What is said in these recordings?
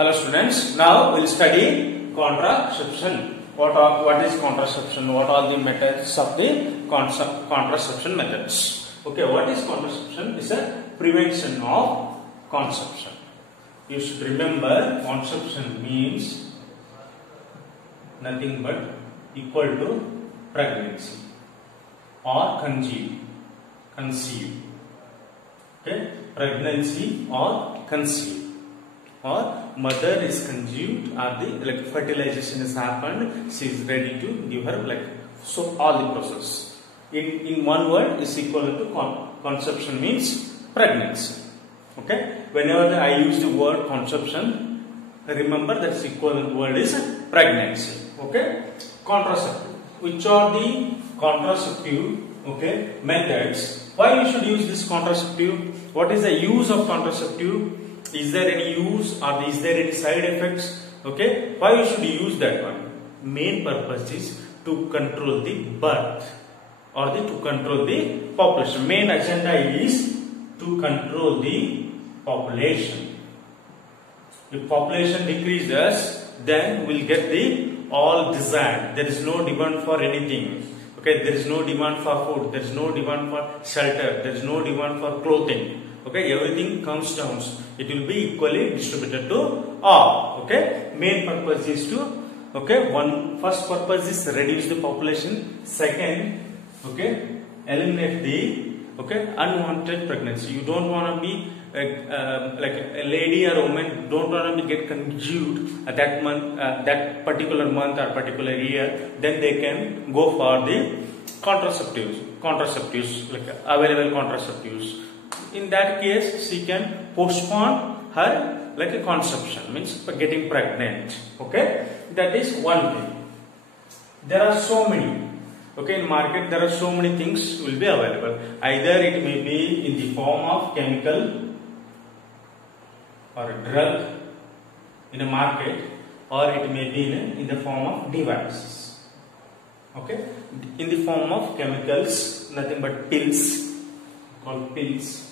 Hello students, now we'll study contraception. What is contraception? What are the methods of the contraception methods? Okay, what is contraception? It's a prevention of conception. You should remember conception means nothing but equal to pregnancy or conceive. Okay, pregnancy or conceive. Or mother is conceived, or the fertilization has happened, she is ready to give her so all the process. In one word is equal to conception means pregnancy. Okay, whenever I use the word conception, remember that equivalent word is pregnancy. Okay, contraceptive. Which are the contraceptive methods? Why you should use this contraceptive? What is the use of contraceptive? Is there any use or is there any side effects? Okay, why you should use that one? Main purpose is to control the birth or to control the population. Main agenda is to control the population. If population decreases, then we'll get the all desired. There is no demand for anything. Okay, there is no demand for food. There is no demand for shelter. There is no demand for clothing. Okay, everything comes down. It will be equally distributed to all. Okay, main purpose is to first purpose is reduce the population. Second, eliminate the unwanted pregnancy. You don't want to be like a lady or a woman don't want to get conceived at that month, that particular month or particular year. Then they can go for the contraceptives like available contraceptives. In that case, she can postpone her a conception, means getting pregnant. Okay, that is one thing. There are so many. Okay, in market there are so many things will be available. Either it may be in the form of chemical or a drug in a market, or it may be in the form of devices. Okay, in the form of chemicals, nothing but pills, called pills.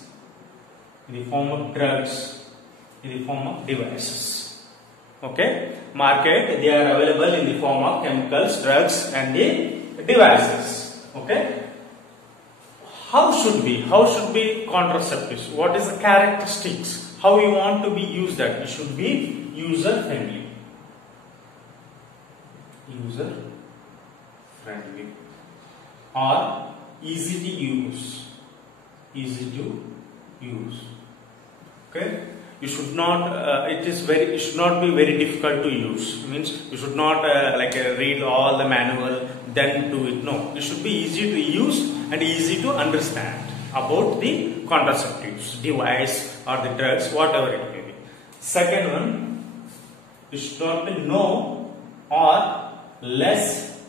In the form of drugs, in the form of devices. Okay, market they are available in the form of chemicals, drugs, and the devices. Okay, how should be contraceptives? What is the characteristics? How you want to be used? That it should be user friendly. User friendly or easy to use. Easy to use. Okay, you should not. It should not be very difficult to use. Means you should not read all the manual then do it. No, it should be easy to use and easy to understand about the contraceptives, device or the drugs, whatever it may be. Second one, it should not be no or less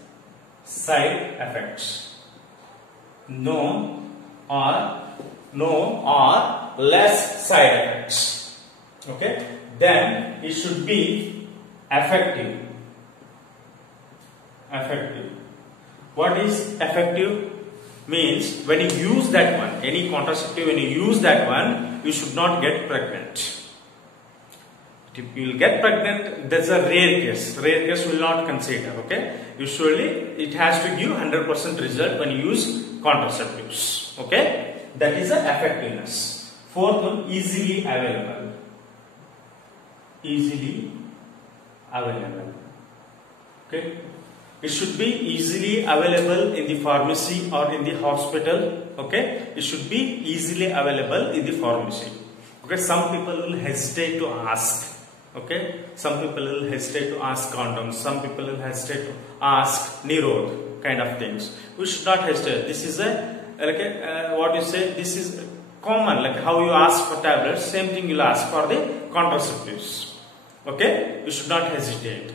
side effects. No or less side effects. Okay, then it should be effective. What is effective? Means when you use that one, any contraceptive, when you use that one, you should not get pregnant. If you will get pregnant, that's a rare case. Rare case will not consider. Okay, usually it has to give 100% result when you use contraceptives. Okay, that is the effectiveness. Fourth one, easily available. Easily available. Okay, it should be easily available in the pharmacy or in the hospital. Okay, it should be easily available in the pharmacy. Okay, some people will hesitate to ask. Okay, some people will hesitate to ask condoms. Some people will hesitate to ask Nirod kind of things. We should not hesitate. This is what you say. This is common, like how you ask for tablets. Same thing you'll ask for the contraceptives. Okay, you should not hesitate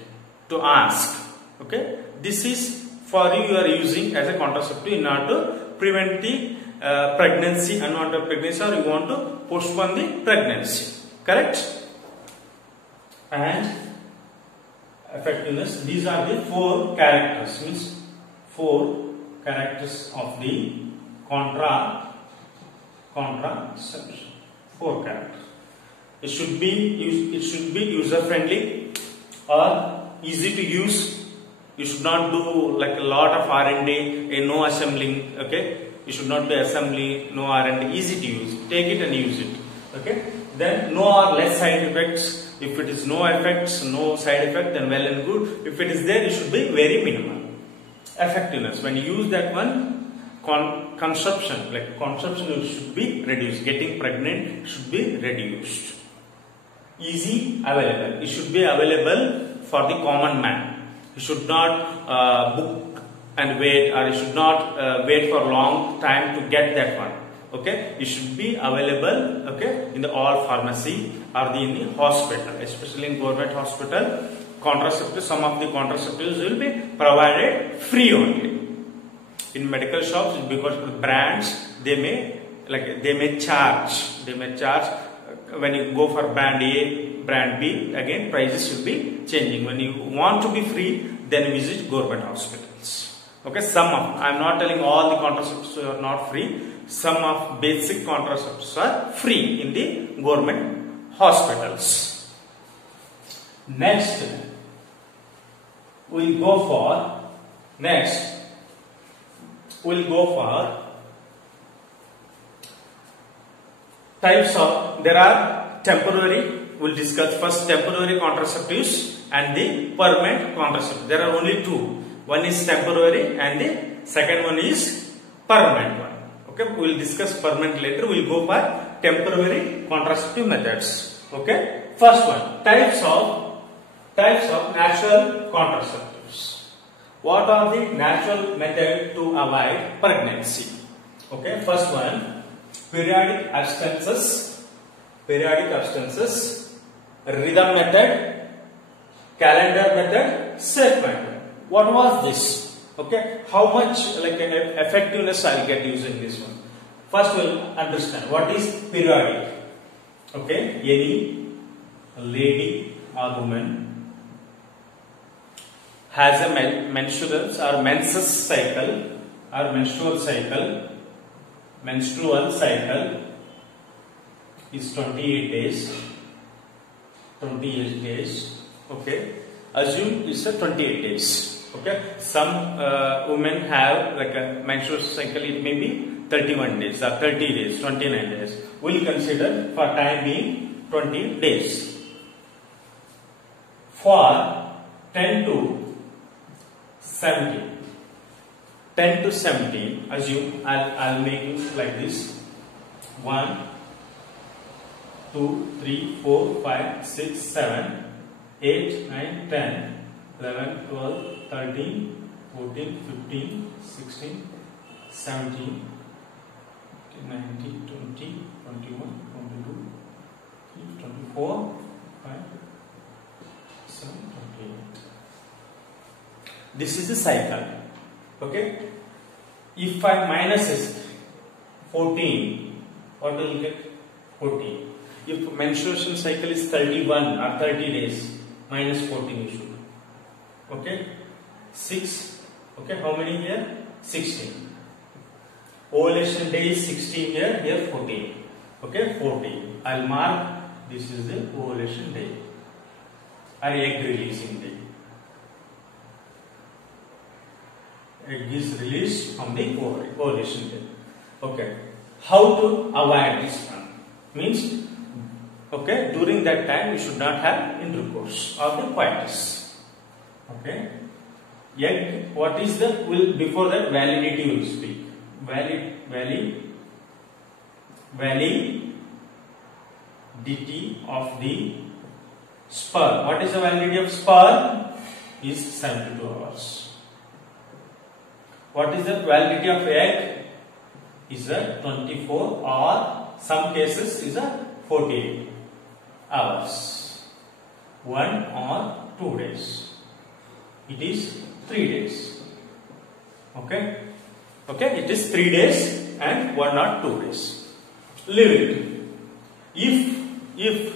to ask. Okay, this is for you are using as a contraceptive in order to prevent the pregnancy, unwanted pregnancy, or you want to postpone the pregnancy. Correct? And effectiveness. These are the four characters. Means four characters of the contraception. Four characters. It should be user friendly or easy to use. You should not do like a lot of R&D, no assembling. Okay, you should not do assembly, no R&D. Easy to use. Take it and use it. Okay. Then no or less side effects. If it is no effects, no side effect, then well and good. If it is there, it should be very minimal. Effectiveness. When you use that one, consumption it should be reduced. Getting pregnant should be reduced. Easy available. It should be available for the common man. You should not book and wait, or you should not wait for long time to get that one. Okay, it should be available. Okay, in the all pharmacy or in the hospital, especially in government hospital. Contraceptives, some of the contraceptives will be provided free only. In medical shops, because of the brands, they may charge. When you go for brand A, brand B, again prices will be changing. When you want to be free, then visit government hospitals. Okay, I am not telling all the contraceptives are not free. Some of basic contraceptives are free in the government hospitals. Next, we'll go for types of. There are temporary. We'll discuss first temporary contraceptives and the permanent contraceptives. There are only two. One is temporary and the second one is permanent one. Okay, we will discuss permanent later. We will go for temporary contraceptive methods. Okay, first one, types of natural contraceptives. What are the natural methods to avoid pregnancy? Okay, first one, periodic abstinences, rhythm method, calendar method, safe method. What was this? Okay, how much effectiveness I will get using this one? First, we'll understand what is periodic. Okay, any lady or woman has a menstrual cycle is 28 days. Okay, assume it's a 28 days. Okay, some women have like a menstrual cycle. It may be 31 days or 30 days, 29 days. We'll consider for time being 20 days. For 10 to 17, assume I'll make it like this: 1, 2, 3, 4, 5, 6, 7, 8, 9, 10, 11, 12, 13, 14, 15, 16, 17, 19, 20, 21, 22, 24, 5, 7, 28. This is the cycle. Okay. If I minus is 14, what will you get? 14. If menstruation cycle is 31 or 30 days, minus 14 you should. Okay. 6. Okay. How many here? 16. Ovulation day is 16 here. Here 14. Okay. 14. I'll mark this is the ovulation day or egg releasing day. Egg is released from the ovulation day. Okay. How to avoid this one? Means, okay, during that time you should not have intercourse or the coitus. Okay. Egg, what is the, before that validity will speak. Validity of the sperm. What is the validity of sperm? Is 72 hours. What is the validity of egg? Is a 24 or some cases is a 48 hours. 1 or 2 days. It is 3 days. Okay. Okay. It is 3 days and 1 or 2 days. Leave it. If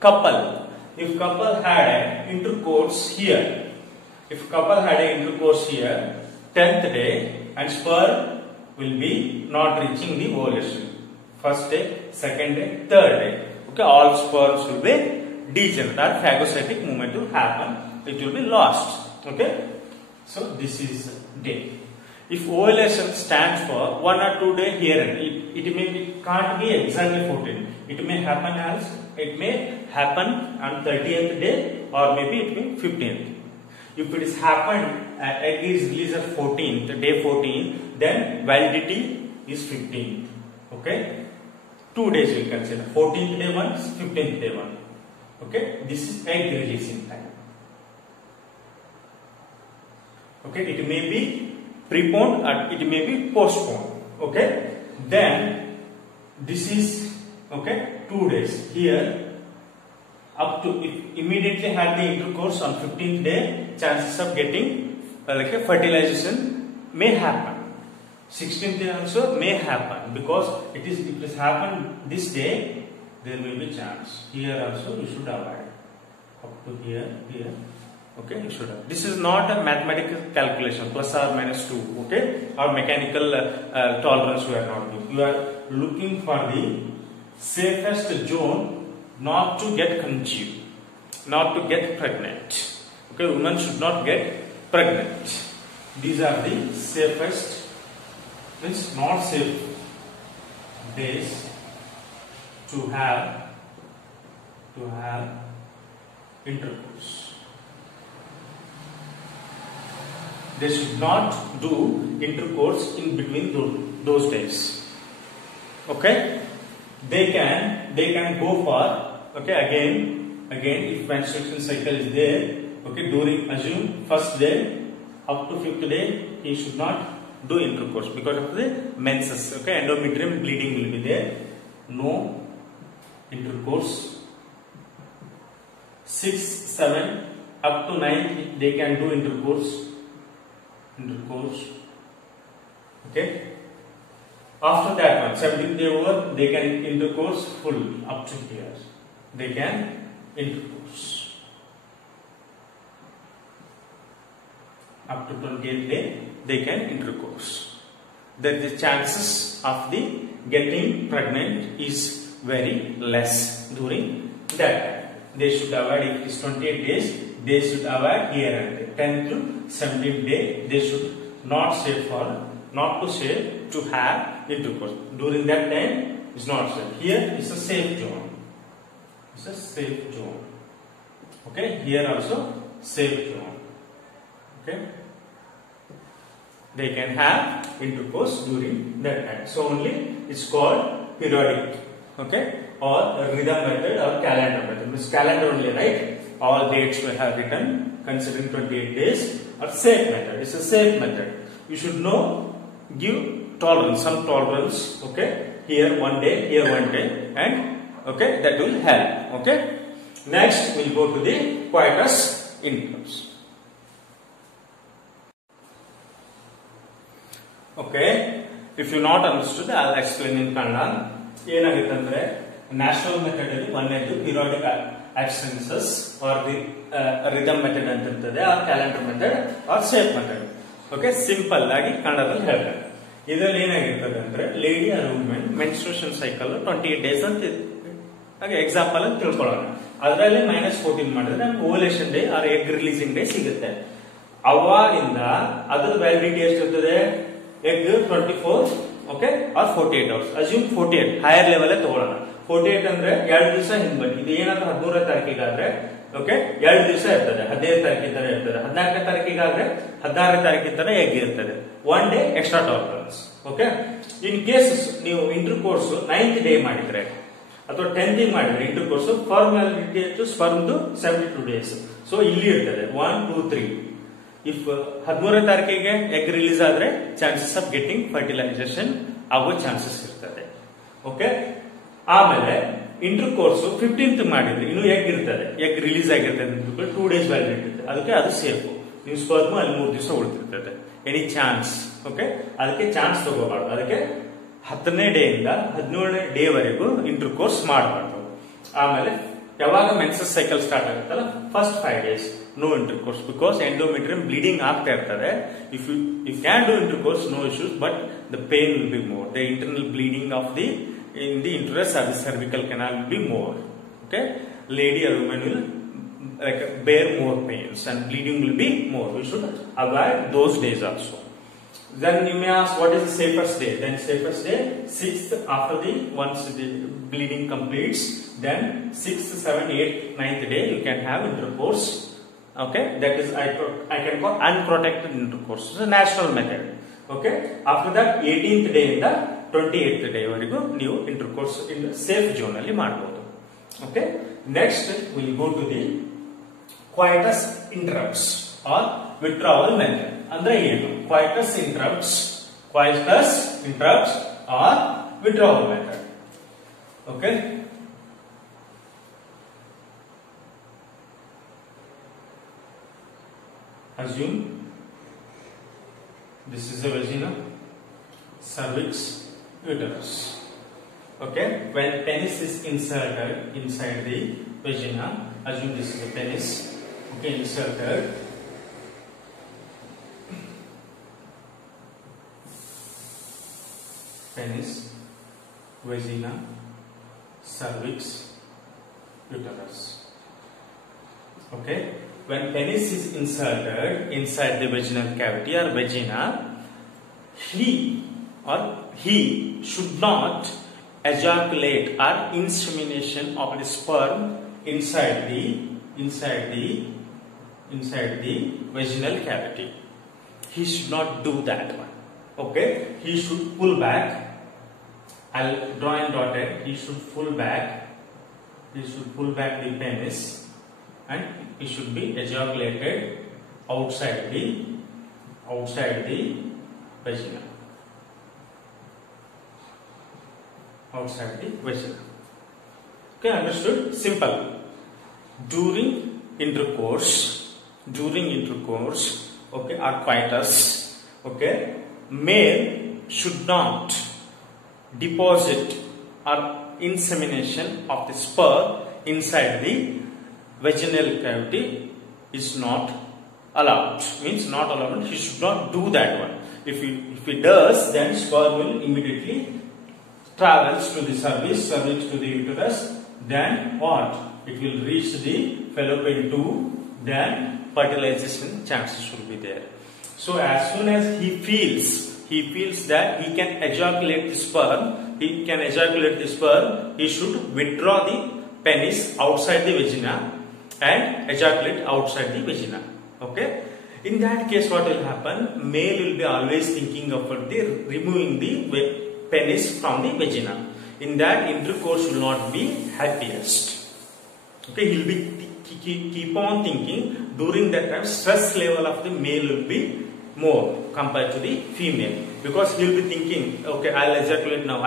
couple had an intercourse here, 10th day and sperm will be not reaching the ovulation. First day, second day, third day. Okay, all sperms will be degenerate or phagocytic movement will happen. It will be lost. Okay, so this is day. If ovulation stands for 1 or 2 days here and it can't be exactly 14. It may happen on 30th day or maybe it may 15th. If it is happened, egg is released at 14th, day 14, then validity is 15th. Okay, 2 days we consider. 14th day once, 15th day one. Okay, this is egg releasing time. Okay, it may be preponed or it may be postponed. Okay, then this is 2 days here. Up to if immediately had the intercourse on 15th day, chances of getting like a fertilization may happen. 16th day also may happen because it is happened this day, there will be chance. Here also you should avoid. Up to here. Okay, you should have. This is not a mathematical calculation, plus or minus 2, okay, or mechanical tolerance we are not doing. You are looking for the safest zone not to get conceived, not to get pregnant. Okay, women should not get pregnant. These are the safest, means not safe days to have intercourse. They should not do intercourse in between those days. Okay, they can go for again if menstruation cycle is there. Okay, during assume first day up to 5th day he should not do intercourse because of the menses. Okay, endometrium bleeding will be there. No intercourse. 6, 7 up to 9 they can do intercourse. Okay, after that one 17th day over they can intercourse full up to here. They can intercourse up to 20th day. They can intercourse. Then the chances of the getting pregnant is very less during that time. They should avoid, if it is 28 days, they should avoid here and there. 10th to 17th day, they should not say to have intercourse. During that time, it's not safe. Here is a safe zone. It's a safe zone. Okay, here also safe zone. Okay, they can have intercourse during that time. So only it's called periodic. Okay, or rhythm method or calendar method. It's calendar only, right? All dates we have written considering 28 days. Or safe method. It's a safe method. You should know, give tolerance, some tolerance. Okay, here 1 day, here 1 day, and okay, that will help. Okay, next we'll go to the coitus interrupts. Okay, if you not understood, I'll explain in Kannada. ಏನಾಗುತ್ತಂದ್ರೆ natural method ಅಲ್ಲಿ ಒಂದನೇದು periodic absences or the rhythm method ಅಂತ ಇರ್ತದೆ, or calendar method or safe method. Okay, simple ಆಗಿ ಕನ್ನಡದಲ್ಲಿ ಹೇಳ್ತಾರೆ. ಇದರಲ್ಲಿ ಏನಾಗಿರ್ತದೆ ಅಂದ್ರೆ lady or women menstruation cycle 28 days ಅಂತ ಹಾಗೆ ಎಕ್ಸಾಂಪಲ್ ಅಂತ ತಿಳ್ಕೊಳ್ಳೋಣ. ಅದರಲ್ಲಿ -14 ಮಾಡಿದ್ರೆ ನಮ್ಗೆ ovulation day or egg releasing day ಸಿಗುತ್ತೆ. ಅವಾಗಿಂದ ಅದ್ರ ವ್ಯಾಲಿಡಿಟಿ ಎಷ್ಟಿರ್ತದೆ? Egg 24 okay or 48 hours. Assume 48 higher level ತಗೊಳ್ಳೋಣ. 48 ಅಂದ್ರೆ 2 ದಿವಸ ಹಿಂದ್ಬಂದು. ಇದು ಏನಾದ್ರೂ 13ನೇ ತಾರೀಕಿಗಾದ್ರೆ ಓಕೆ 2 ದಿವಸ ಇರ್ತದೆ, 15ನೇ ತಾರೀಕಿನ ತರ ಇರ್ತದೆ. 14ನೇ ತಾರೀಕಿಗಾದ್ರೆ 16ನೇ ತಾರೀಕಿನ ತರ ಎಗ್ ಇರ್ತದೆ. 1 day extra tolerance. Okay, in case ನೀವು ಇಂಟರ್ ಕೋರ್ಸ್ 9th ಡೇ ಮಾಡಿದ್ರೆ ಅಥವಾ 10th ಮಾಡಿದ್ರೆ ಇಂಟರ್ ಕೋರ್ಸ್ ಫಾರ್ಮಾಲಿಟಿ ಟು ಸ್ಪರ್ಮ್ದು 72 days. ಸೊ ಇಲ್ಲಿ ಇರ್ತದೆ 1, 2, 3. ಇಫ್ 13ನೇ ತಾರೀಕಿಗೆ ಎಗ್ ರಿಲೀಸ್ ಆದ್ರೆ ಚಾನ್ಸಸ್ ಆಫ್ ಗೆಟಿಂಗ್ ಫರ್ಟಿಲೈಸೇಷನ್ ಆಗೋ ಚಾನ್ಸಸ್ ಇರ್ತದೆ. ಓಕೆ, ಆಮೇಲೆ ಇಂಟರ್ ಕೋರ್ಸ್ 15th ಮಾಡಿದ್ರೆ ಇನ್ನು ಎಗ್ ಇರ್ತದೆ, ಎಗ್ ರಿಲೀಸ್ ಆಗಿರ್ತದೆ, 2 days ವ್ಯಾಲಿಡಿಟಿ ಇರ್ತದೆ. ಅದಕ್ಕೆ ಅದು ಸೇಫ್. ನೀವು ಸ್ಪರ್ಮ್ ಅಲ್ಲಿ 3 ದಿವಸ ಉಳಿತಿರ್ತದೆ. ಎನಿ ಚಾನ್ಸ್ ಓಕೆ, ಅದಕ್ಕೆ ಚಾನ್ಸ್ ತಗೋಬಾರ್ದು. ಅದಕ್ಕೆ 10ನೇ ಡೇ ಇಂದ 17ನೇ ಡೇ ವರೆಗೂ ಇಂಟರ್ ಕೋರ್ಸ್ ಮಾಡಬಾರ್ದು. ಆಮೇಲೆ ಯಾವಾಗ ಮೆನ್ಸಸ್ ಸೈಕಲ್ ಸ್ಟಾರ್ಟ್ ಆಗುತ್ತಲ್ಲ first 5 days no intercourse, because endometrium bleeding ಆಗ್ತಾ ಇರ್ತದೆ. If you can do intercourse no issues, but the pain will be more. The internal bleeding of the in the uterus or the cervical canal will be more. Okay, lady or woman will like bear more pains and bleeding will be more. We should avoid those days also. Then you may ask, what is the safest day? Then safest day, 6th after the once the bleeding completes, then 6th, 7th, 8th, 9th day you can have intercourse. Okay, that is I can call unprotected intercourse. It's a natural method. Okay, after that 18th day in the 28th day ವರೆಗೂ ನೀವು intercourse in safe zone ಅಲ್ಲಿ ಮಾಡಬಹುದು. Okay, next we will go to the coitus interrupts or withdrawal method. ಅಂದ್ರೆ ಏನು? coitus interrupts or withdrawal method. Okay, assume this is the vagina, cervix, uterus. Okay, when penis is inserted inside the vagina, assume this is the penis. Okay, inserted. Penis, vagina, cervix, uterus. Okay, when penis is inserted inside the vaginal cavity or vagina, he should not ejaculate or insemination of the sperm inside the vaginal cavity. He should not do that one. Okay, he should pull back. I'll draw and dotted. He should pull back. He should pull back the penis, and it should be ejaculated outside the vagina. Outside the vagina. Okay, understood? Simple. During intercourse, okay, or coitus, okay, male should not deposit or insemination of the sperm inside the vaginal cavity is not allowed. Means not allowed. He should not do that one. If he does, then sperm will immediately travels to the cervix to the uterus. Then what? It will reach the fallopian tube. Then fertilization chances will be there. So as soon as he feels that he can ejaculate the sperm, he should withdraw the penis outside the vagina and ejaculate outside the vagina. Okay, in that case what will happen? Male will be always thinking of removing the penis from the vagina. In that, intercourse will not be happiest. Okay, he will be keep on thinking. During that time, stress level of the male will be more compared to the female, because he will be thinking, okay, I'll ejaculate now.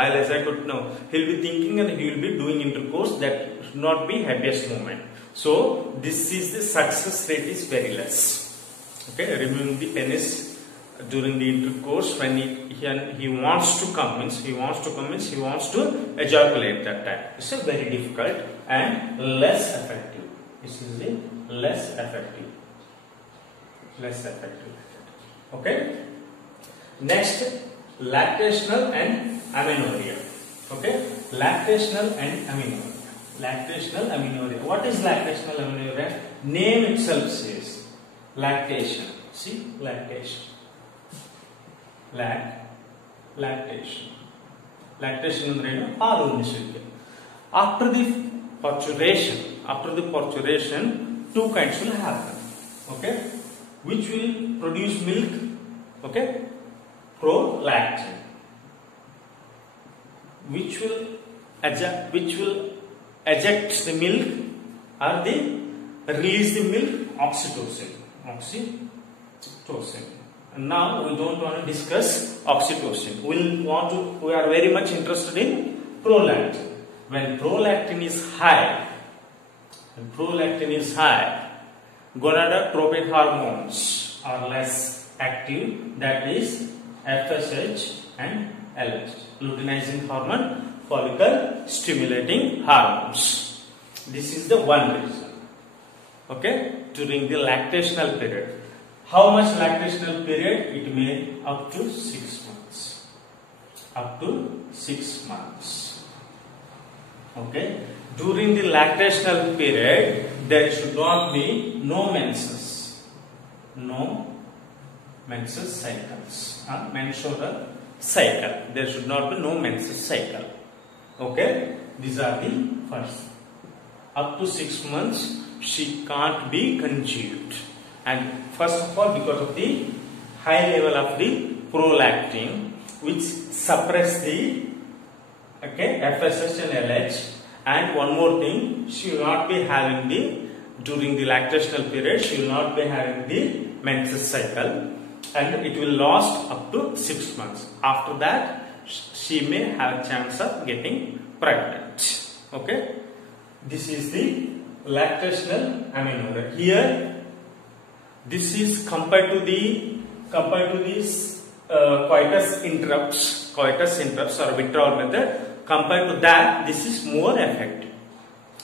He will be thinking and he will be doing intercourse. That should not be happiest moment. So this is the success rate is very less. Okay, removing the penis during the intercourse when he wants to come, he wants to ejaculate that time. It's a very difficult and less effective. This is the less effective. Okay. Next, lactational and amenorrhea. Okay, lactational and amenorrhea. What is lactational amenorrhea? Name itself says lactation. See, lactation. Lactation ಅಂದ್ರೆ ಏನು? ಹಾಲು ಉಣಿಸುವಿಕೆ. After the parturition, two kinds will happen. Okay, which will produce milk? Okay, prolactin. Which will eject the milk or they release the milk? Oxytocin. And now we don't want to discuss oxytocin. We are very much interested in prolactin. When prolactin is high, gonadotrophic hormones are less active. That is FSH and LH, luteinizing hormone, follicle stimulating hormones. This is the one reason. Okay, during the lactational period. How much lactational period? It may up to 6 months. Okay. During the lactational period, there should not be no menses. No menses cycles. Menstrual cycle. There should not be no menses cycle. Okay. These are the first. Up to 6 months, she can't be conceived. And first of all, because of the high level of the prolactin, which suppress the FSH and LH. And one more thing, she will not be having during the lactational period, she will not be having the menses cycle, and it will last up to 6 months. After that, she may have a chance of getting pregnant. Okay, this is the lactational amenorrhea. Here, this is compared to this coitus interrupts or withdrawal method. Compared to that, this is more effective.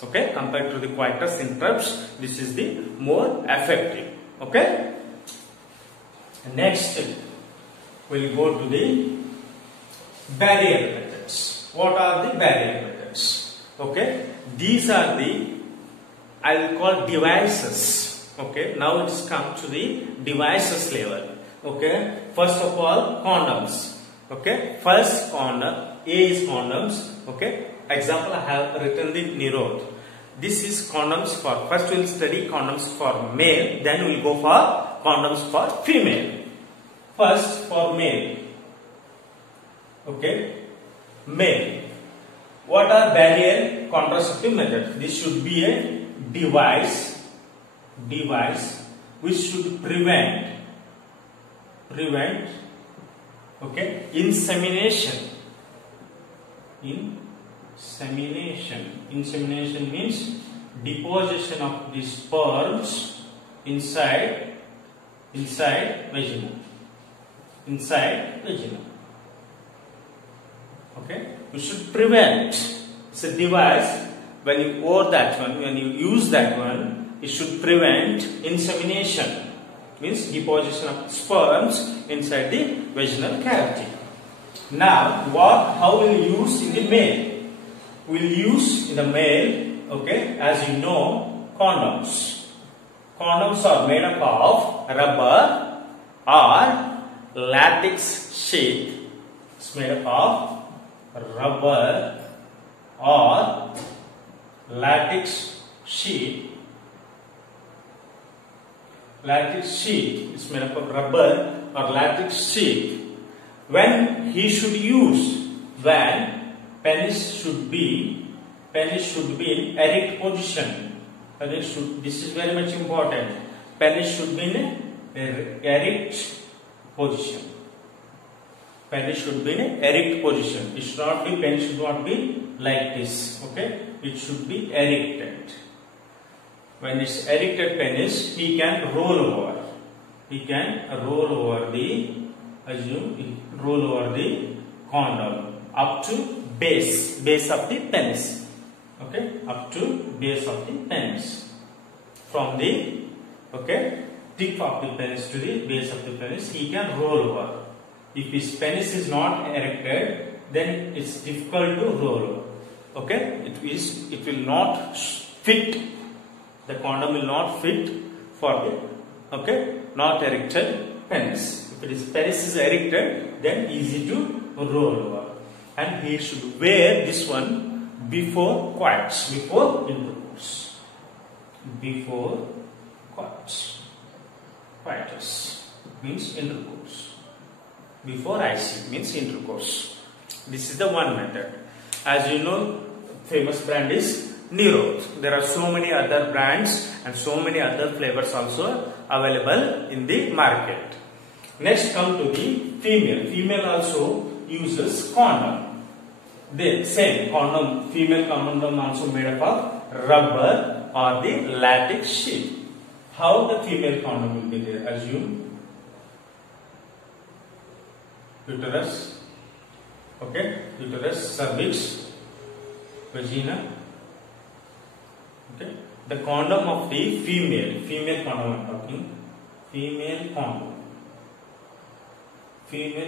Okay, compared to the coitus interrupts, this is the more effective. Okay. Next, we'll go to the barrier methods. What are the barrier methods? Okay, these are the, I will call, devices. Okay, now it's come to the devices level. Okay, first of all, condoms. Okay, first condom, A is condoms. Okay, example I have written the Nirod. This is condoms for, first we will study condoms for male, then we will go for condoms for female. First for male. Okay, male. What are barrier contraceptive methods? This should be a device which should prevent okay, insemination means deposition of the sperms inside vagina. Okay, you should prevent. It's a device. When you wear that one, when you use that one, it should prevent insemination. Means deposition of sperms inside the vaginal cavity. Now, how will you use in the male? We will use in the male, okay, as you know, condoms. Condoms are made up of rubber or latex sheath. It's made up of rubber or latex sheath. Latex sheath is made up of rubber or latex sheath. When he should use, when penis should be in erect position. This is very much important. Penis should be in erect position. Penis should be in erect position. It should not be, penis should not be like this. Okay, it should be erected. When it's erected penis, he can roll over. He can roll over the, roll over the condom up to base of the penis. Okay, up to base of the penis. From the tip of the penis to the base of the penis, he can roll over. If his penis is not erected, then it's difficult to roll over. Okay, it will not fit. The condom will not fit for the not erected penis. If penis is erected, then easy to roll over. And he should wear this one before coitus, before intercourse. Before coitus means intercourse. Before IC means intercourse. This is the one method. As you know, famous brand is Nirod. There are so many other brands and so many other flavors also available in the market. Next, come to the female. Female also uses condom. The same condom, female condom also made up of rubber or the latex sheath. How the female condom will be there? Assume uterus, uterus, cervix, vagina. Okay, the condom of the female condom I'm talking, female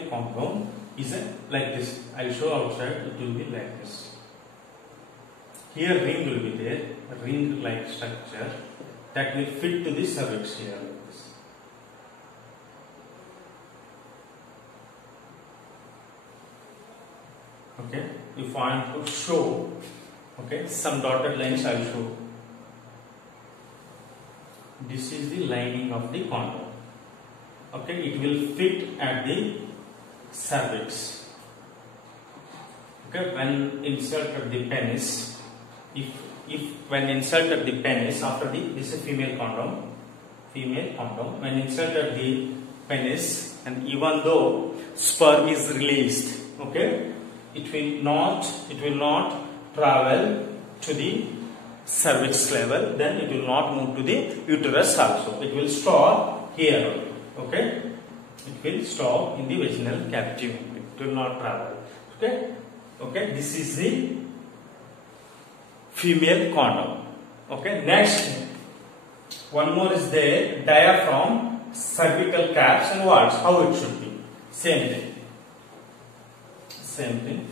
condom is like this. I'll show outside. It will be like this. Here ring will be there, ring like structure that will fit to the cervix here like this. Okay, if I want to show, okay, some dotted lines I will show. This is the lining of the condom. Okay, it will fit at the cervix. Okay, when inserted the penis, if when inserted the penis after this is a female condom, when inserted the penis, and even though sperm is released, okay, it will not travel to the cervix level, then it will not move to the uterus also. It will stop here. Okay, it will stop in the vaginal cavity. It will not travel. Okay, this is the female condom. Okay, next one more is there, diaphragm, cervical caps and warts. How it should be? Same thing.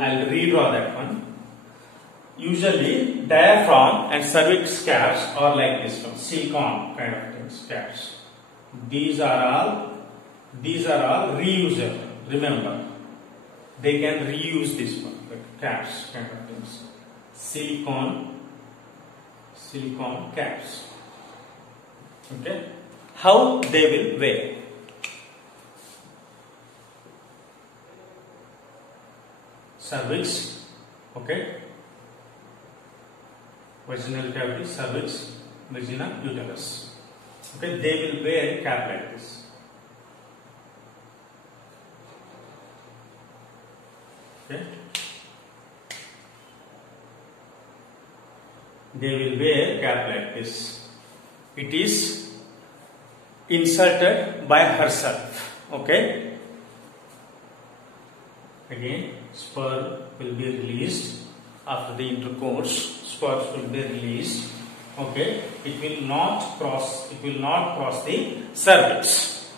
I'll redraw that one. Usually diaphragm and cervix caps are like this one, silicone kind of things, caps. These are all reusable. Remember, they can reuse this one, like caps kind of things. Silicone caps. Okay, how they will wear? Cervix, okay, vaginal cavity, cervix, vagina, uterus. Okay, they will wear a cap like this. Okay, they will wear a cap like this. It is inserted by herself. Okay, again sperm will be released after the intercourse. Sperms will be released. Okay, it will not cross the cervix.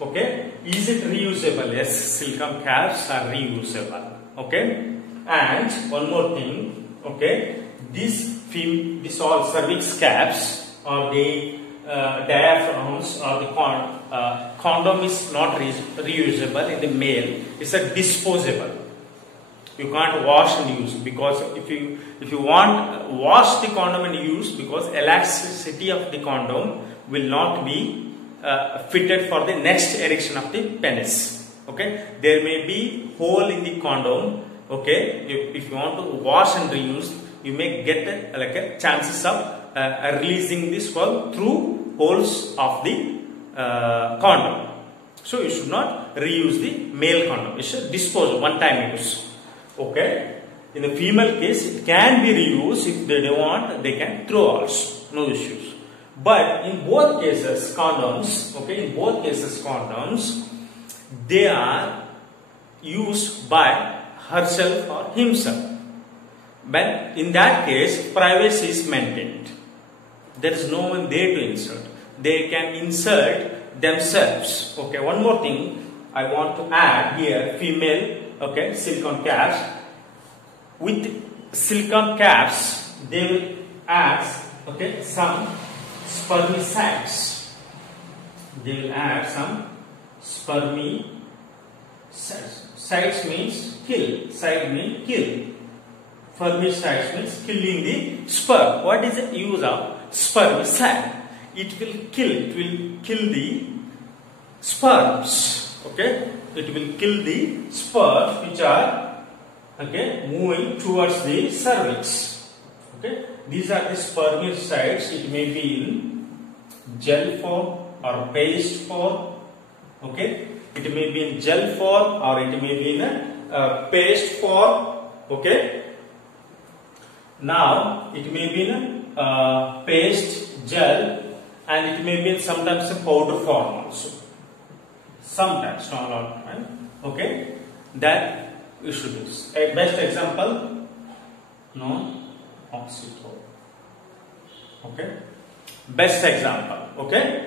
Okay, is it reusable? Yes, silicone caps are reusable. Okay, and one more thing. Okay, this all cervix caps or the diaphragms or the condom is not reusable in the male. It's a disposable. You can't wash and use, because if you want wash the condom and use, because elasticity of the condom will not be fitted for the next erection of the penis. Okay, there may be hole in the condom. Okay, if you want to wash and reuse, you may get a chances of releasing this sperm through holes of the condom. So you should not reuse the male condom. It should dispose one time use. Okay, in the female case it can be reused. If they don't want, they can throw also, no issues. But in both cases condoms, okay, they are used by herself or himself. But in that case, privacy is maintained. There is no one there to insert. They can insert themselves. Okay, one more thing I want to add here: female, okay, silicone caps. With silicone caps, they will add, okay, some spermicides. They will add some spermicides. Sides means kill. Side means kill. Spermicides means killing the sperm. What is the use of spermicide? It will kill the sperms. Okay, it will kill the sperms which are, okay, moving towards the cervix. Okay, these are the spermicides. It may be in gel form or paste form. Okay, it may be in gel form or it may be in a paste form. Okay. Now it may be in paste, gel, and it may be in sometimes a powder form also. Sometimes, not all the time. Okay, that you should use. A best example, non-oxetol. Okay, best example. Okay,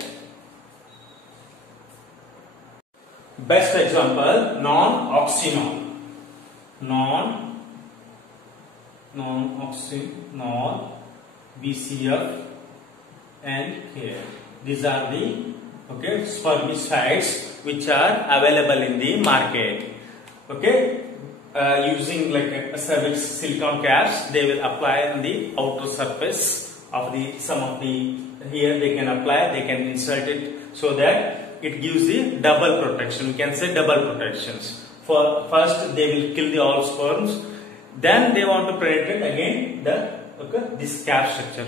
best example, non-oxynol. non-auxin, non, BCF, and K. These are the spermicides which are available in the market. Using like a cervix silicone caps, they will apply on the outer surface of the here they can apply, they can insert it so that it gives the double protection. We can say double protections. First they will kill the all sperms, then they want to penetrate again this cap structure.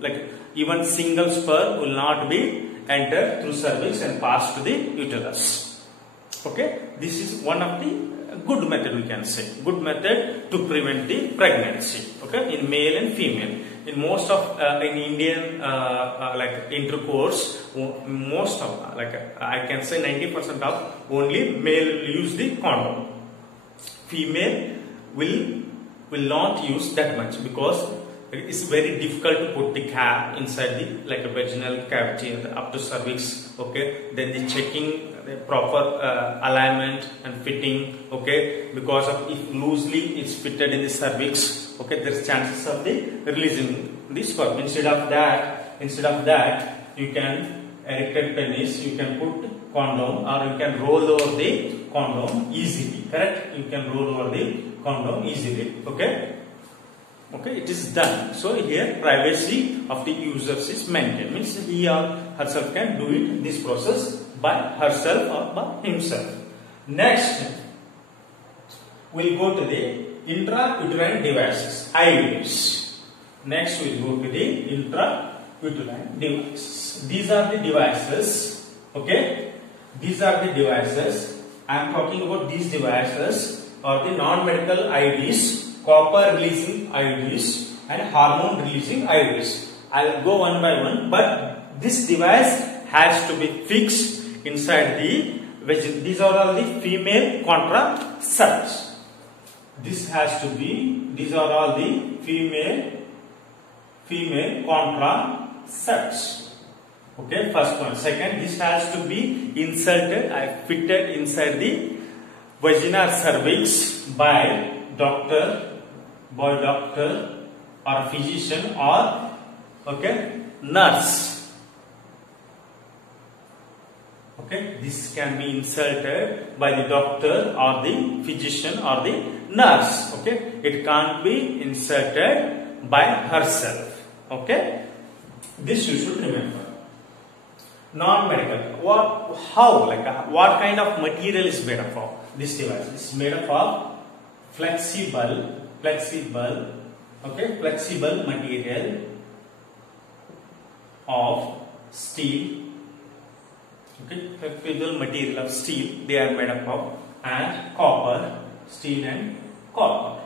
Like even single sperm will not be enter through cervix and pass to the uterus. This is one of the good method, we can say, good method to prevent the pregnancy. In male and female. In most of in Indian like intercourse, most of I can say 90% of only male will use the condom. Female will not use that much because it's very difficult to put the cap inside the a vaginal cavity up to cervix. Then the checking the proper alignment and fitting. Because of if loosely it's fitted in the cervix. There's chances of the releasing the sperm. Instead of that, you can erected penis. You can put condom, or you can roll over the condom easily. Correct? You can roll over the condom easily. It is done. So here privacy of the users is maintained. Means he or herself can do it, this process by herself or by himself. Next, we'll go to the intrauterine devices, IUDs. Next we'll go to the intrauterine devices. These are the devices. These are the devices. I am talking about these devices or the non-medical IUDs, copper releasing IUDs and hormone releasing IUDs. I will go one by one, but this device has to be fixed inside the vagina. These are all the female contraceptives. These are all the female contraceptives. First one. Second, this has to be inserted, fitted inside the vagina cervix by doctor or physician or nurse. This can be inserted by the doctor or the physician or the nurse. It can't be inserted by herself. This you should remember. Non-medical. What kind of material is made up of this device? It's made up of flexible material of steel. Flexible material of steel they are made up of, and copper, steel and copper.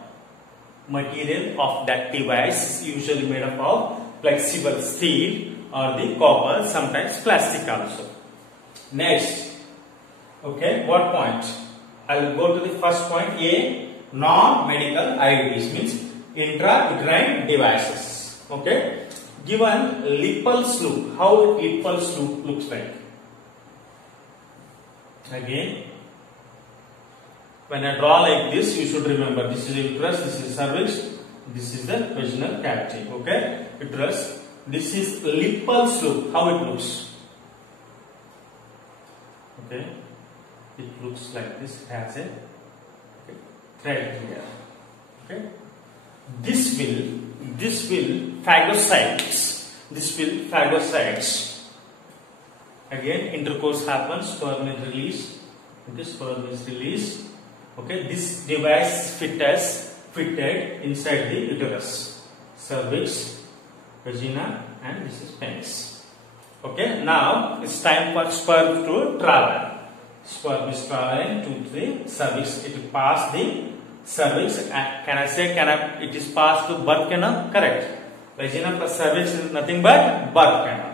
Material of that device is usually made up of flexible steel or the copper, sometimes plastic also. Next, what point? I will go to the first point. A, non-medical IUDs means intrauterine devices. Given Lippel's loop, how Lippel's loop looks like. Again, when I draw like this, you should remember this is uterus, this is cervix, this is the vaginal cavity. Uterus. This is Lippel's loop. How it looks? It looks like this. It has a thread here. This will phagocytes. Again, intercourse happens, sperm is released. Sperm is released. This device fitted inside the uterus, cervix, vagina, and this is penis. Now it's time for sperm to travel. Sperm is traveling to the cervix. It will pass the cervix. It is passed to birth canal? Correct. Vagina plus cervix is nothing but birth canal.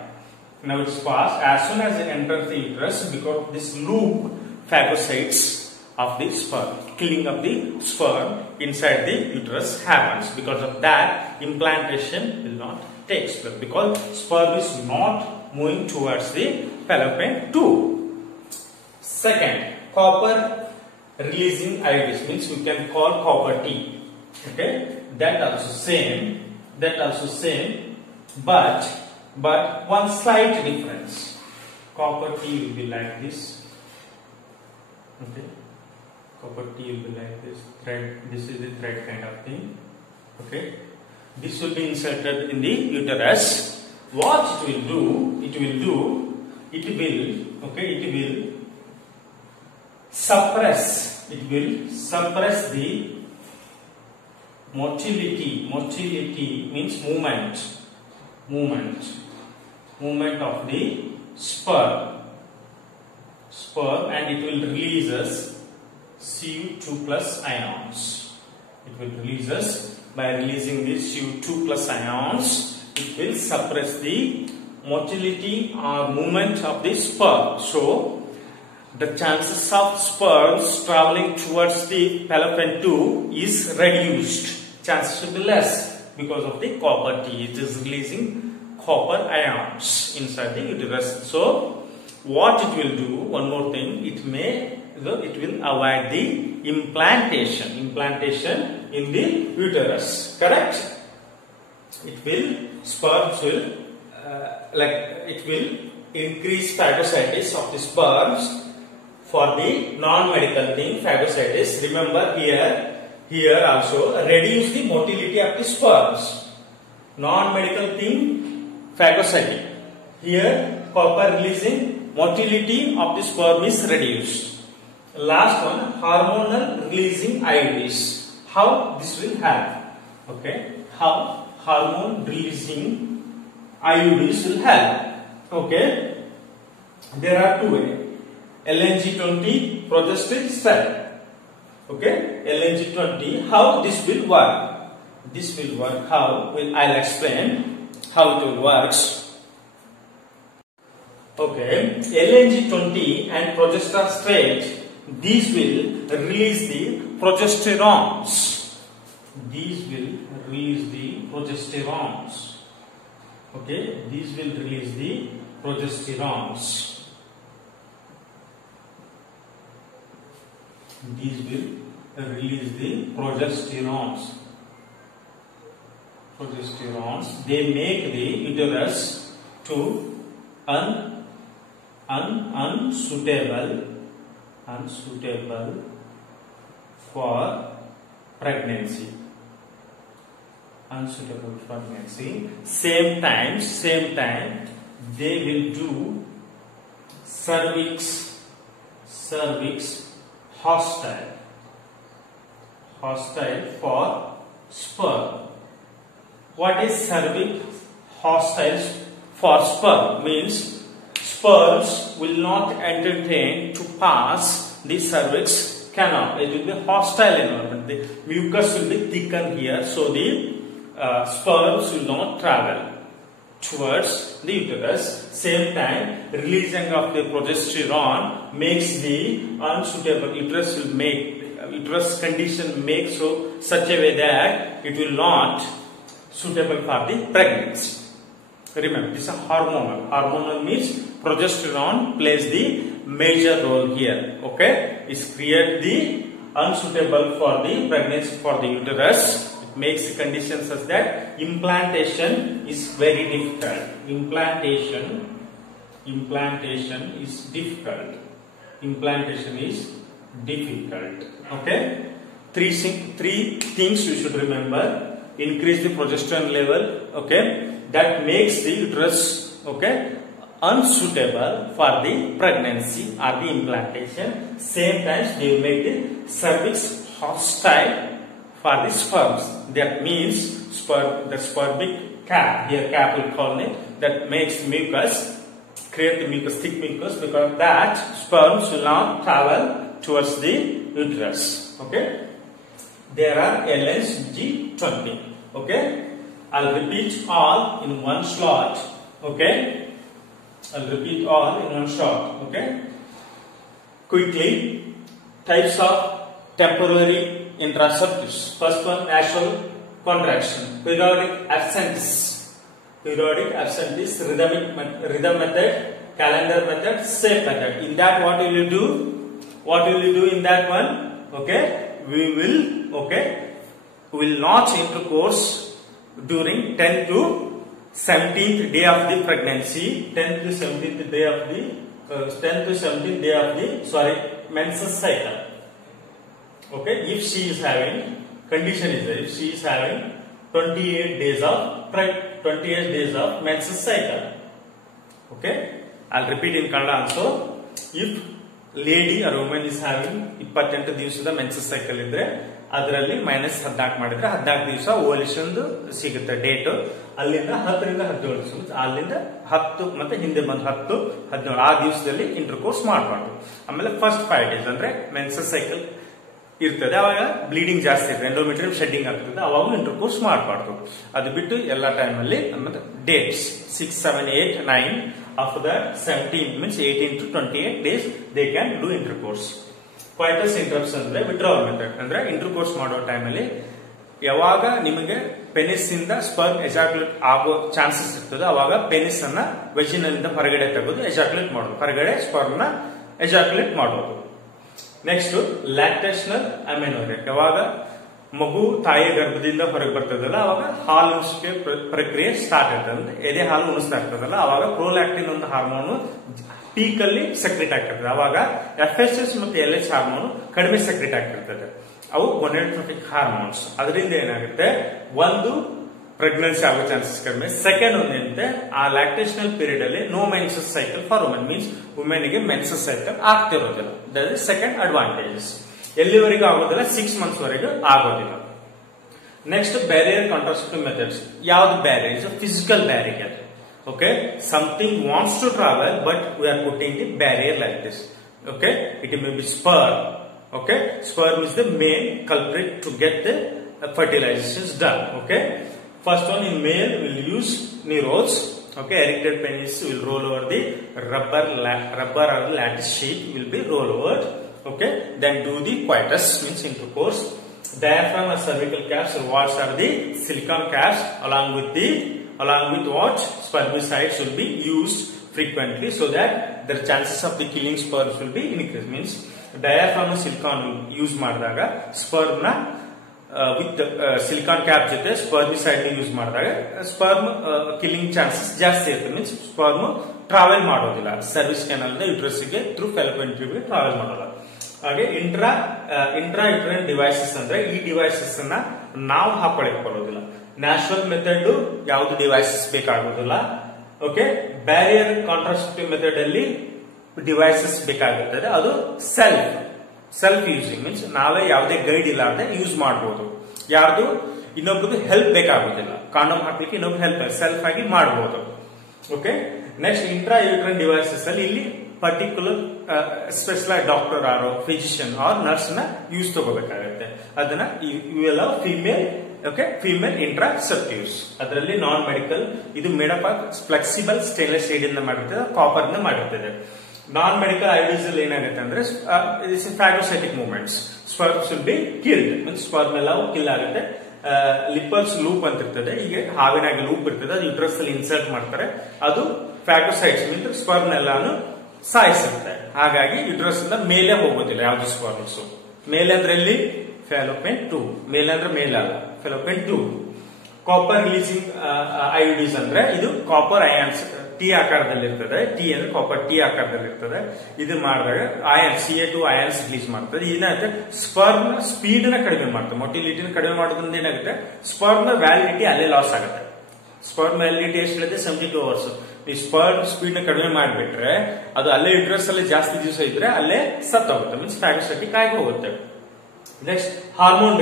Now it's passed. As soon as it enters the uterus, because of this loop, phagocytes of the sperm, killing of the sperm inside the uterus happens. Because of that, implantation will not take place because sperm is not moving towards the fallopian tube. Second, copper releasing IUDs means we can call copper T. Okay, that also same, but one slight difference. Copper T will be like this. Okay, copper T will be like this. Thread. This is the thread kind of thing. Okay, this will be inserted in the uterus. What it will do? It will suppress. It will suppress the motility. Motility means movement of the sperm, and it will release us Cu2 plus ions. It will release us by releasing these Cu2 plus ions. It will suppress the motility or movement of the sperm. So the chances of sperms traveling towards the fallopian tube is reduced. Chances should be less because of the copper T. It is releasing copper ions inside the uterus. So what it will do, one more thing, it will avoid the implantation in the uterus. Correct? Sperms will it will increase phagocytis of the sperms. For the non-medical thing, phagocytis, remember here also reduce the motility of the sperms. Non-medical thing, phagocytic. Here copper releasing, motility of the sperm is reduced. Last one, hormonal releasing IUDs. How this will help? Okay, how hormone releasing IUDs will help? Okay, there are two ways. LNG20 progesterone strap. Okay, LNG20. How this will work? How? I'll explain how it will works. Okay, LNG20 and progesterone. These will release the progesterones. Okay, these will release the progesterones. These will release the progesterones. They make the uterus to unsuitable for pregnancy. Same time they will do cervix hostile for sperm. What is cervix hostile for sperm? Means sperms will not entertain to pass the cervix canal. It will be hostile environment. The mucus will be thickened here, so the sperms will not travel towards the uterus. Same time, releasing of the progesterone makes the unsuitable uterus condition make such a way that it will not suitable for the pregnancy. Remember, this is a hormonal. Hormonal means progesterone plays the major role here. Okay, it creates the unsuitable for the pregnancy for the uterus. It makes the condition such that implantation is very difficult. Implantation is difficult. Okay, three things you should remember. Increase the progesterone level. Okay, that makes the uterus unsuitable for the pregnancy or the implantation. Same time they will make the cervix hostile for the sperms. That means the spermic cap, here cap will call it, that makes mucus, create the mucus, thick mucus, because that sperms will not travel towards the uterus. Okay, there are LNG20. Okay, I'll repeat all in one slot. Okay, Okay, quickly, types of temporary contraceptives. First one, natural contraction, periodic absentees, rhythm method, calendar method, safe method. In that, what will you do? In that one? Okay, we will will not intercourse during 10th to 17th day of the pregnancy, 10th to 17th day of the 10th to 17th day of the menses cycle. Okay, if she is having, condition is that if she is having 28 days of menses cycle. Okay, I'll repeat in Kannada also. If lady or woman is having 28 ದಿವಸದ menses cycle ಇದ್ರೆ ಅದರಲ್ಲಿ -14 ಮಾಡಿದ್ರೆ 14 ದಿವಸ ovulation ಸಿಗುತ್ತೆ date. ಅಲ್ಲಿಂದ 10 ರಿಂದ 17 ದಿವಸ, ಅಲ್ಲಿಂದ 10 ಮತ್ತೆ ಹಿಂದೆ ಬಂದು 10, 17 ಆ ದಿವಸದಲ್ಲಿ ಇಂಟರ್ಕೋರ್ಸ್ ಮಾಡಬಾರ್ದು. ಆಮೇಲೆ ಫಸ್ಟ್ 5 ಡೇಸ್ ಅಂದ್ರೆ ಮೆನ್ಸಸ್ ಸೈಕಲ್ ಇರ್ತದೆ, ಅವಾಗ ಬ್ಲೀಡಿಂಗ್ ಜಾಸ್ತಿ ಇರ್ತದೆ, ಎಂಡೋಮೆಟ್ರಿಯಂ ಶೆಡ್ಡಿಂಗ್ ಆಗ್ತದೆ, ಅವಾಗ ಇಂಟರ್ಕೋರ್ಸ್ ಮಾಡಬಾರ್ದು. ಅದು ಬಿಟ್ಟು ಎಲ್ಲಾ ಟೈಮ್ ಅಲ್ಲಿ dates 6, 7, 8, 9 after that 17 means 18 to 28 days they can do intercourse. Coitus interruption ಅಂದ್ರೆ ವಿಡ್ರಾವಲ್ ಮೆಥಡ್ ಅಂದ್ರೆ ಇಂಟರ್ಕೋರ್ಸ್ ಮಾಡೋ ಟೈಮ್ ಅಲ್ಲಿ ಯಾವಾಗ ನಿಮಗೆ ಪೆನಿಸ್ ಇಂದ ಸ್ಪರ್ಮ್ ಎಜಾಕ್ಯುಲೇಟ್ ಆಗೋ ಚಾನ್ಸಸ್ ಇರ್ತದೆ ಅವಾಗ ಪೆನಿಸ್ ಅನ್ನ ವೆಜಿನಲ್ ಇಂದ ಹೊರಗಡೆ ತೆಗೆದು ಎಜಾಕ್ಯುಲೇಟ್ ಮಾಡೋದು, ಹೊರಗಡೆ ಸ್ಪರ್ಮ್ ನ ಎಜಾಕ್ಯುಲೇಟ್ ಮಾಡೋದು. ನೆಕ್ಸ್ಟ್ ಲ್ಯಾಕ್ಟೇಷನಲ್ ಅಮೆನೋರಿಯಾ, ಯಾವಾಗ ಮಗು ತಾಯಿಯ ಗರ್ಭದಿಂದ ಹೊರಗೆ ಬರ್ತದಲ್ಲ ಅವಾಗ ಹಾಲು ಉಣಿಸುವಿಕೆ ಪ್ರಕ್ರಿಯೆ ಸ್ಟಾರ್ಟ್ ಆಗ್ತದೆ, ಎದೆ ಹಾಲು ಉಣಿಸ್ತಾ ಇರ್ತದಲ್ಲ ಅವಾಗ ಪ್ರೋಲ್ಯಾಕ್ಟಿನ್ ಒಂದು ಹಾರ್ಮೋನ್ ಪೀಕ್ ಅಲ್ಲಿ ಸೆಕ್ರೆಟ್ ಆಗ್ತಿರ್ತದೆ, ಅವಾಗ FSH ಮತ್ತೆ LH ಹಾರ್ಮೋನ್ ಕಡಿಮೆ ಸೆಕ್ರೆಟ್ ಆಗ್ತಿರ್ತದೆ, ಅವು ಗೋನಾಡೋಟ್ರೋಪಿಕ್ ಹಾರ್ಮೋನ್ಸ್. ಅದರಿಂದ ಏನಾಗುತ್ತೆ, ಒಂದು ಪ್ರೆಗ್ನೆನ್ಸಿ ಆಗೋ ಚಾನ್ಸಸ್ ಕಡಿಮೆ. ಸೆಕೆಂಡ್ ಒಂದೇನಂತೆ, ಆ ಲ್ಯಾಕ್ಟೇಷನಲ್ ಪೀರಿಯಡ್ ಅಲ್ಲಿ no menses cycle for women, means women ಗೆ ಮೆನ್ಸಸ್ ಸೈಕಲ್ ಆಗ್ತಿರೋದಿಲ್ಲ. That is second advantages. ಎಲ್ಲಿವರೆಗೂ ಆಗೋದಿಲ್ಲ, 6 months ವರೆಗೂ ಆಗೋದಿಲ್ಲ. Next barrier contraceptive methods. ಯಾವ್ದು barrier? Physical barrier. Okay, something wants to travel but we are putting the barrier like this. Okay, it may be sperm. Okay, sperm is the main culprit to get the fertilization done. Okay, first one in male will use neurons. Okay, erected penis will roll over the rubber or lattice sheet will be roll over. Okay, then do the coitus means intercourse. Diaphragm or cervical caps or walls are the silicone caps along with what spermicides will be used frequently so that the chances of the killing sperms will be increased. Means diaphragm silicon use ಮಾಡಿದಾಗ sperm ನ with silicon cap ಜೊತೆ ಸ್ಪರ್ಮಿಸೈಡ್ use ಮಾಡಿದಾಗ sperm killing chances ಜಾಸ್ತಿ ಇರುತ್ತೆ. Means sperm travel ಮಾಡೋದಿಲ್ಲ service kennel uterus ಗೆ through fallopian tube ಗೆ travel ಮಾಡೋಲ್ಲ. ಹಾಗೆ ಇಂಟ್ರಾ ಯುಟ್ರೈನ್ ಡಿವೈಸಸ್ ಅಂದ್ರೆ ಈ ಡಿವೈಸಸ್ ಅನ್ನ ನಾವು ಹಾಕೊಳ್ಳಿಕ್ ಬರೋದಿಲ್ಲ. ನ್ಯಾಚುರಲ್ ಮೆಥಡ್ ಯಾವ್ದು ಡಿವೈಸಸ್ ಬೇಕಾಗೋದಿಲ್ಲ. ಓಕೆ, ಬ್ಯಾರಿಯರ್ ಕಾಂಟ್ರಾಸೆಪ್ಟಿವ್ ಮೆಥಡ್ ಅಲ್ಲಿ ಡಿವೈಸಸ್ ಬೇಕಾಗುತ್ತದೆ, ಅದು ಸೆಲ್ಫ್ ಯೂಸಿಂಗ್ ಮೀನ್ಸ್ ನಾವೇ ಯಾವುದೇ ಗೈಡ್ ಇಲ್ಲಾರ್ದೆ ಯೂಸ್ ಮಾಡಬಹುದು. ಯಾರ್ದು ಇನ್ನೊಬ್ರದ್ದು ಹೆಲ್ಪ್ ಬೇಕಾಗುದಿಲ್ಲ, ಕಾಂಡೋಮ್ ಹಾಕ್ಲಿಕ್ಕೆ ಇನ್ನೊಬ್ರು ಹೆಲ್ಪ್ ಸೆಲ್ಫ್ ಆಗಿ ಮಾಡಬಹುದು. Okay, next intrauterine devices ಅಲ್ಲಿ ಇಲ್ಲಿ ಪರ್ಟಿಕ್ಯುಲರ್ ಸ್ಪೆಷಲೈಸ್ ಡಾಕ್ಟರ್ ಆರೋ ಫಿಸಿಷಿಯನ್ ಆರ್ ನರ್ಸ್ ನ ಯೂಸ್ ತಗೋಬೇಕಾಗುತ್ತೆ. ಅದನ್ನ ಇವೆಲ್ಲ ಫಿಮೇಲ್. Okay, female contraceptives. ಅದರಲ್ಲಿ ನಾನ್ ಮೆಡಿಕಲ್, ಇದು made up of flexible stainless steel ಇಂದ ಮಾಡಿರ್ತದೆ, ಕಾಪರ್ ಇಂದ ಮಾಡಿರ್ತದೆ. ನಾನ್ ಮೆಡಿಕಲ್ ಐಡಿಸ್ ಅಲ್ಲಿ ಏನಾಗುತ್ತೆ ಅಂದ್ರೆ phagocytic movements, sperms will be killed means sperm ಎಲ್ಲ ಕಿಲ್ ಆಗುತ್ತೆ. ಲಿಪಲ್ಸ್ ಲೂಪ್ ಅಂತ ಇರ್ತದೆ, ಈಗ ಹಾವಿನಾಗಿ ಲೂಪ್ ಇರ್ತದೆ, ಅದು ಯುಟ್ರಸ್ ಅಲ್ಲಿ ಇನ್ಸರ್ಟ್ ಮಾಡ್ತಾರೆ, ಅದು ಫ್ಯಾಗೋಸೈಟ್ಸ್ ಮೀನ್ಸ್ ಸ್ಪರ್ಮ್ ಎಲ್ಲಾನು ಸಾಯಿಸುತ್ತೆ. ಹಾಗಾಗಿ ಯುಟ್ರಸ್ ಇಂದ ಮೇಲೆ ಹೋಗೋದಿಲ್ಲ ಯಾವ್ದು ಸ್ಪರ್ಮ್ಸ್. ಮೇಲೆ ಅಂದ್ರೆ ಎಲ್ಲಿ? Fallopian tube. ಮೇಲೆ ಅಂದ್ರೆ ಮೇಲೆ ಅಲ್ಲ, fallopian tube. Copper releasing IDs ಅಂದ್ರೆ ಇದು ಕಾಪರ್ ಅಯಾನ್ಸ್ ಟಿ ಆಕಾರದಲ್ಲಿ ಇರ್ತದೆ. ಟಿ ಅಂದ್ರೆ ಕಾಪರ್ ಟಿ ಆಕಾರದಲ್ಲಿ ಇರ್ತದೆ. ಇದು ಮಾಡಿದಾಗ ಅಯಾನ್ Ca2 ಅಯಾನ್ಸ್ ರಿಲೀಸ್ ಮಾಡ್ತದೆ. ಏನಾಗುತ್ತೆ, ಸ್ಪರ್ಮ್ ಸ್ಪೀಡ್ ನ ಕಡಿಮೆ ಮಾಡ್ತದೆ. ಮೊಟಿಲಿಟಿನ ಕಡಿಮೆ ಮಾಡೋದ್ರಿಂದ ಏನಾಗುತ್ತೆ, ಸ್ಪರ್ಮ್ ನ ವ್ಯಾಲಿಡಿಟಿ ಅಲ್ಲೇ ಲಾಸ್ ಆಗುತ್ತೆ. ಸ್ಪರ್ಮ್ ವ್ಯಾಲಿಡಿಟಿ ಎಷ್ಟು ಹೇಳಿದೆ? 72 hours. ಈ ಸ್ಪರ್ಮ್ ಸ್ಪೀಡ್ ನ ಕಡಿಮೆ ಮಾಡಿಬಿಟ್ರೆ ಅದು ಅಲ್ಲೇ ಯುಟ್ರಸ್ ಅಲ್ಲಿ ಜಾಸ್ತಿ ದಿವಸ ಇದ್ರೆ ಅಲ್ಲೇ ಸತ್ತೋಗುತ್ತೆ, ಮೀನ್ಸ್ ಫ್ಯಾಗೋಸೈಟಿಕ್ ಆಗಿ ಹೋಗುತ್ತೆ. ನೆಕ್ಸ್ಟ್ ಹಾರ್ಮೋನ್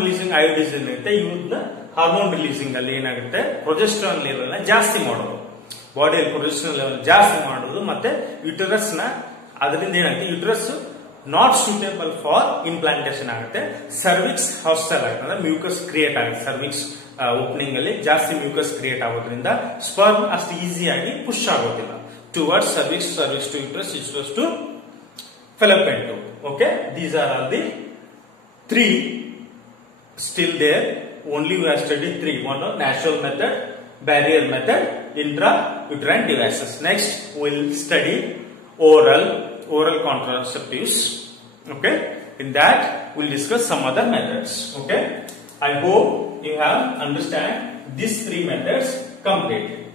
ರಿಲೀಸಿಂಗ್ ಐಡಿಸ್ ಏನಿರುತ್ತೆ, ಇವ್ರನ್ನ ಹಾರ್ಮೋನ್ ರಿಲೀಸಿಂಗ್ ಅಲ್ಲಿ ಏನಾಗುತ್ತೆ, ಪ್ರೊಜೆಸ್ಟ್ರಾನ್ ಲೆವೆಲ್ ನ ಜಾಸ್ತಿ ಮಾಡೋದು, ಬಾಡಿಯಲ್ಲಿ ಪ್ರೊಜೆಸ್ಟ್ರಾನ್ ಲೆವೆಲ್ ಜಾಸ್ತಿ ಮಾಡೋದು. ಮತ್ತೆ ಯುಟರಸ್ ನ ಅದರಿಂದ ಏನಾಗುತ್ತೆ, uterus not suitable for implantation ಆಗುತ್ತೆ. ಸರ್ವಿಕ್ಸ್ ಹಾಸ್ಟೆಲ್ ಆಗುತ್ತೆ, ಅಂದ್ರೆ ಮ್ಯೂಕಸ್ ಕ್ರಿಯೇಟ್ ಆಗುತ್ತೆ. ಸರ್ವಿಕ್ಸ್ ಓಪನಿಂಗ್ ಅಲ್ಲಿ ಜಾಸ್ತಿ ಮ್ಯೂಕಸ್ ಕ್ರಿಯೇಟ್ ಆಗೋದ್ರಿಂದ ಸ್ಪರ್ಮ್ ಅಷ್ಟು ಈಸಿಯಾಗಿ ಪುಷ್ ಆಗೋದಿಲ್ಲ towards cervix to uterus, uterus to fallopian tube. Okay, these are all the 3 still there. Only we have studied 3. One is natural method, barrier method, intrauterine devices. Next we will study oral contraceptives. Okay, In that, we'll discuss some other methods. Okay. I hope you have understand these three methods completely.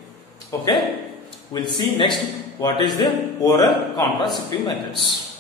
Okay. We'll see next what is the oral contraceptive methods.